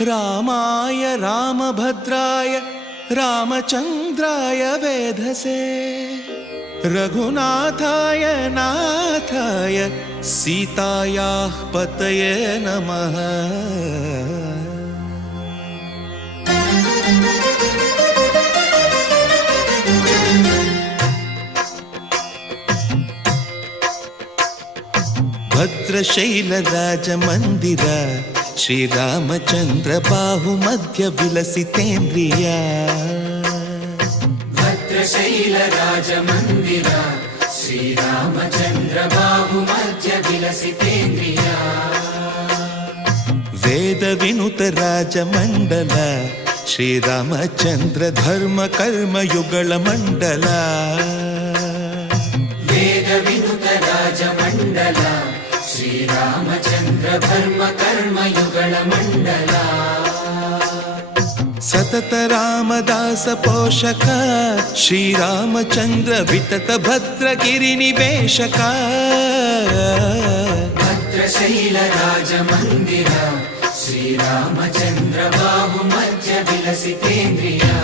रामाय रामभद्राय रामचन्द्राय वेधसे रघुनाथाय नाथाय सीतायाः पतये नमः। भद्रशैलराजमन्दिर श्रीरामचन्द्र बाहुमध्य विलसितेन्द्रिया। भद्रशैलराजमन्दिर श्रीरामचन्द्र बाहुमध्य विलसितेन्द्रिया। वेदविनुत राजमण्डल श्रीरामचन्द्र धर्म कर्म युगल मण्डल। वेदविनुत राजमण्डल श्रीरामचन्द्र धर्म कर्म युगल मण्डल। सतत रामदास पोषक श्रीरामचन्द्र वितत भद्रगिरि निवेशक। भद्रशैल राजमन्दिर श्रीरामचन्द्र बाहुमध्य विलसितेन्द्रिया।